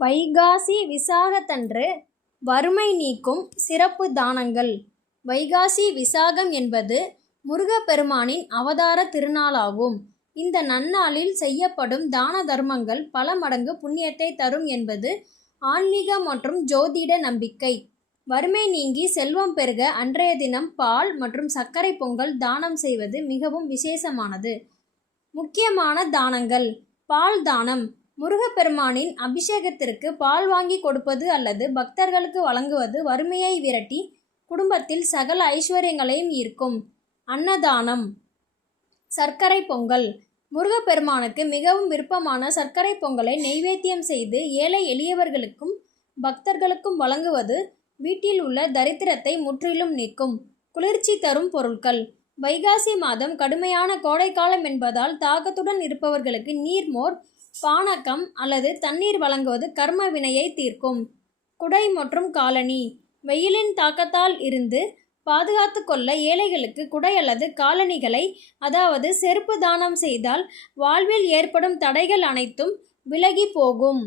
வைகாசி விசாகத்தன்று வறுமை நீக்கும் சிறப்பு தானங்கள். வைகாசி விசாகம் என்பது முருகப்பெருமானின் அவதார திருநாளாகும். இந்த நன்னாளில் செய்யப்படும் தான தர்மங்கள் பல மடங்கு புண்ணியத்தை தரும் என்பது ஆன்மீக மற்றும் ஜோதிட நம்பிக்கை. வறுமை நீங்கி செல்வம் பெருக அன்றைய தினம் பால் மற்றும் சர்க்கரை பொங்கல் தானம் செய்வது மிகவும் விசேஷமானது. முக்கியமான தானங்கள். பால் தானம். முருகப்பெருமானின் அபிஷேகத்திற்கு பால் வாங்கி கொடுப்பது அல்லது பக்தர்களுக்கு வழங்குவது வறுமையை விரட்டி குடும்பத்தில் சகல ஐஸ்வர்யங்களையும் ஈர்க்கும். அன்னதானம். சர்க்கரை பொங்கல். முருகப்பெருமானுக்கு மிகவும் விருப்பமான சர்க்கரை பொங்கலை நெய்வேத்தியம் செய்து ஏழை எளியவர்களுக்கும் பக்தர்களுக்கும் வழங்குவது வீட்டில் உள்ள தரித்திரத்தை முற்றிலும் நீக்கும். குளிர்ச்சி தரும் பொருட்கள். வைகாசி மாதம் கடுமையான கோடைக்காலம் என்பதால் தாகத்துடன் இருப்பவர்களுக்கு நீர்மோர், பானகம் அல்லது தண்ணீர் வழங்குவது கர்ம வினையை தீர்க்கும். குடை மற்றும் காலணி. வெயிலின் தாக்கத்தால் இருந்து பாதுகாத்து கொள்ள ஏழைகளுக்கு குடை அல்லது காலணிகளை அதாவது செருப்பு தானம் செய்தால் வாழ்வில் ஏற்படும் தடைகள் அனைத்தும் விலகி போகும்.